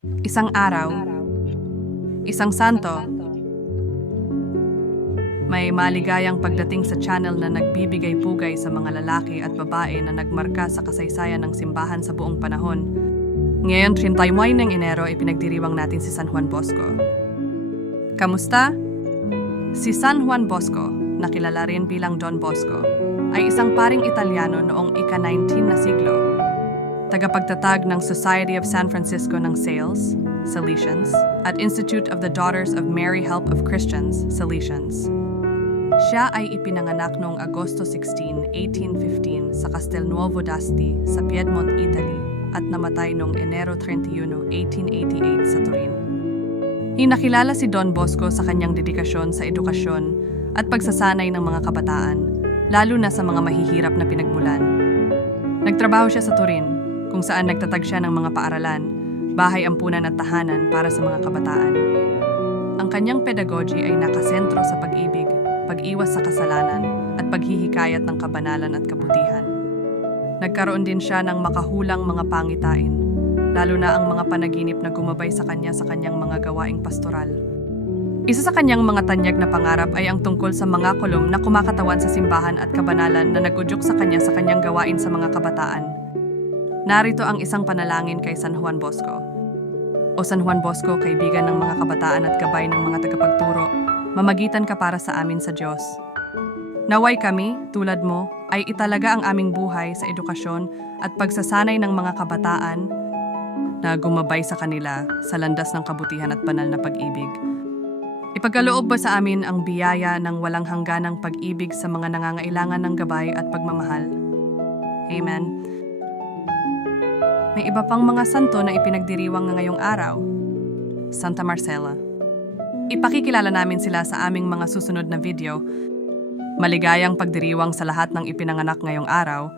Isang araw, isang santo, may maligayang pagdating sa channel na nagbibigay pugay sa mga lalaki at babae na nagmarka sa kasaysayan ng simbahan sa buong panahon. Ngayon, 31 ng Enero ay pinagdiriwang natin si San Juan Bosco. Kamusta? Si San Juan Bosco, na kilala rin bilang Don Bosco, ay isang paring Italiano noong ika-19 na siglo tagapagtatag ng Society of San Francisco ng Sales, Salesians, at Institute of the Daughters of Mary Help of Christians, Salesians. Siya ay ipinanganak noong Agosto 16, 1815 sa Castelnuovo d'Asti sa Piedmont, Italy at namatay noong Enero 31, 1888 sa Turin. Hinakilala si Don Bosco sa kanyang dedikasyon sa edukasyon at pagsasanay ng mga kabataan, lalo na sa mga mahihirap na pinagmulan. Nagtrabaho siya sa Turin, kung saan nagtatag siya ng mga paaralan, bahay ampunan at tahanan para sa mga kabataan. Ang kanyang pedagogy ay nakasentro sa pag-ibig, pag-iwas sa kasalanan, at paghihikayat ng kabanalan at kabutihan. Nagkaroon din siya ng makahulang mga pangitain, lalo na ang mga panaginip na gumabay sa kanya sa kanyang mga gawaing pastoral. Isa sa kanyang mga tanyag na pangarap ay ang tungkol sa mga kolom na kumakatawan sa simbahan at kabanalan na nagudyok sa kanya sa kanyang gawain sa mga kabataan. Narito ang isang panalangin kay San Juan Bosco. O San Juan Bosco, kaibigan ng mga kabataan at gabay ng mga tagapagturo, mamagitan ka para sa amin sa Diyos. Naway kami, tulad mo, ay italaga ang aming buhay sa edukasyon at pagsasanay ng mga kabataan na gumabay sa kanila sa landas ng kabutihan at banal na pag-ibig. Ipagkaloob ba sa amin ang biyaya ng walang hangganang pag-ibig sa mga nangangailangan ng gabay at pagmamahal? Amen. May iba pang mga santo na ipinagdiriwang ngayong araw. Santa Marcela. Ipakikilala namin sila sa aming mga susunod na video. Maligayang pagdiriwang sa lahat ng ipinanganak ngayong araw